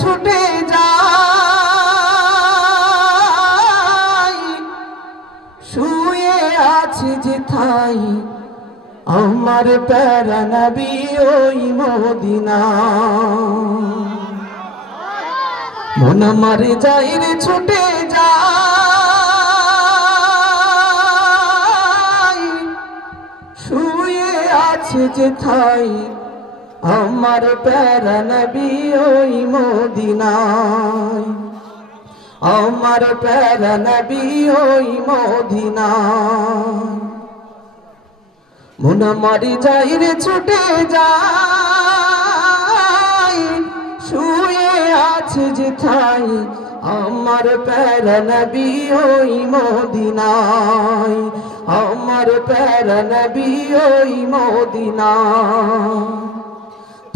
ছুটে যাই, শুয়ে আছে যেথায় আমার প্যারা নবী ওই মদিনা। মন আমার যাই রে ছুটে যাই, শুয়ে আছে যেথায় আমার প্যারা নবী ওই মদিনায়, আমার প্যারা নবী ওই মদিনায়। মন আমার যাই রে ছুটে যাই, শুয়ে আছে যেথায় আমার প্যারা নবী ওই মদিনায়, আমার প্যারা নবী ওই মদিনায়।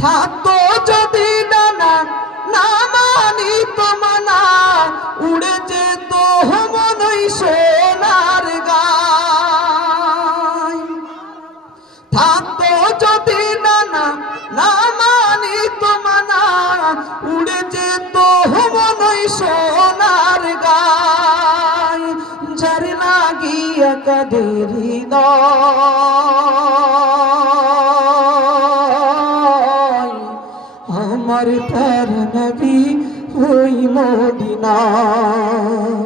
থাকতো যদি ডানা না মানিত মানা, উড়ে যেত মন ওই সোনার গায়। থাকতো যদি ডানা না মানিত মানা, উড়ে যেত মন ওই সোনার গায়। যার লাগিয়া কাদের হৃদয় আমার প্যারা নবী ওই মদিনায়।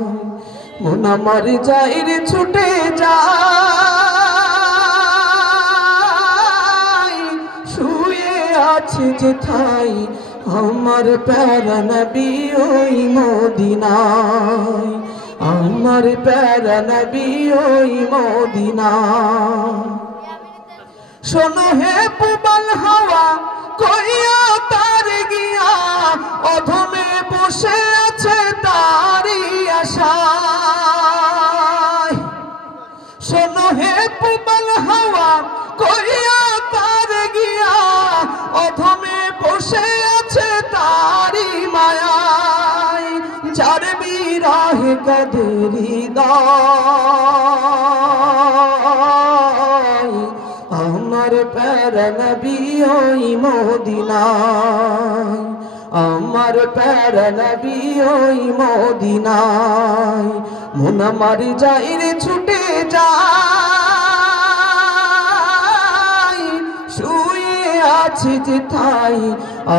মন আমার যাই রে ছুটে যাই, শুয়ে আছে যেথায় আমার প্যারা নবী ওই মদিনায়, আমার প্যারা নবী ওই মদিনায়। শোনো হে পুবাল হাওয়া কইয়া তার গিয়া, অধমে বসে আছে তারি আশায়। শোনো হে পুবাল হাওয়া কইয়া তার গিয়া, অধমে বসে আছে তারি মায়ায়। যার বিরহে কাদের হৃদয় আমার প্যারা নবী ওই মদিনায়, আমার প্যারা নবী ওই মদিনায়। মন আমার যাই রে ছুটে যাই, শুয়ে আছে যেথায়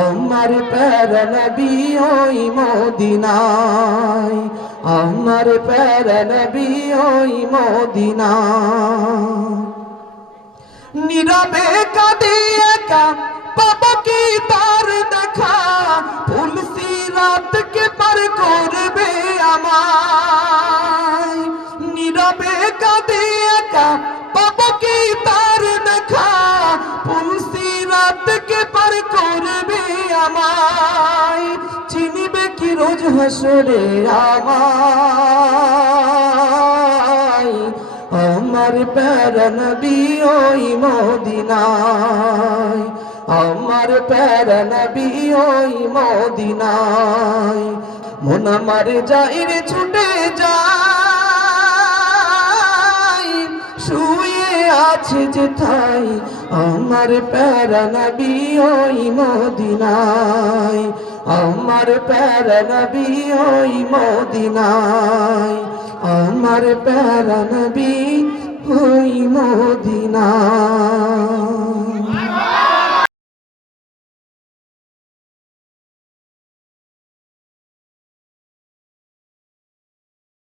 আমার প্যারা নবী ওই মদিনায়, আমার প্যারা নবী ওই মদিনায়। নীরবে কাঁদি একা পাবো কি তার দেখা, ফুল সিরাতকে পার করবে আমায়। নীরবে কাঁদি একা পাবো কি তার দেখা, ফুল সিরাতকে পার করবে আমায়। চিনিবে কি রোজ হাসরে আমায় আমার প্যারা নবী ওই মদিনায়, আমার প্যারা নবী ওই মদিনায়। মন আমার যাই রে ছুটে যাই, শুয়ে আছে যেথায় আমার প্যারা নবী ওই মদিনায়, আমার প্যারা নবী ওই মদিনায়, আমার প্যারা নবী ওই মদিনায়।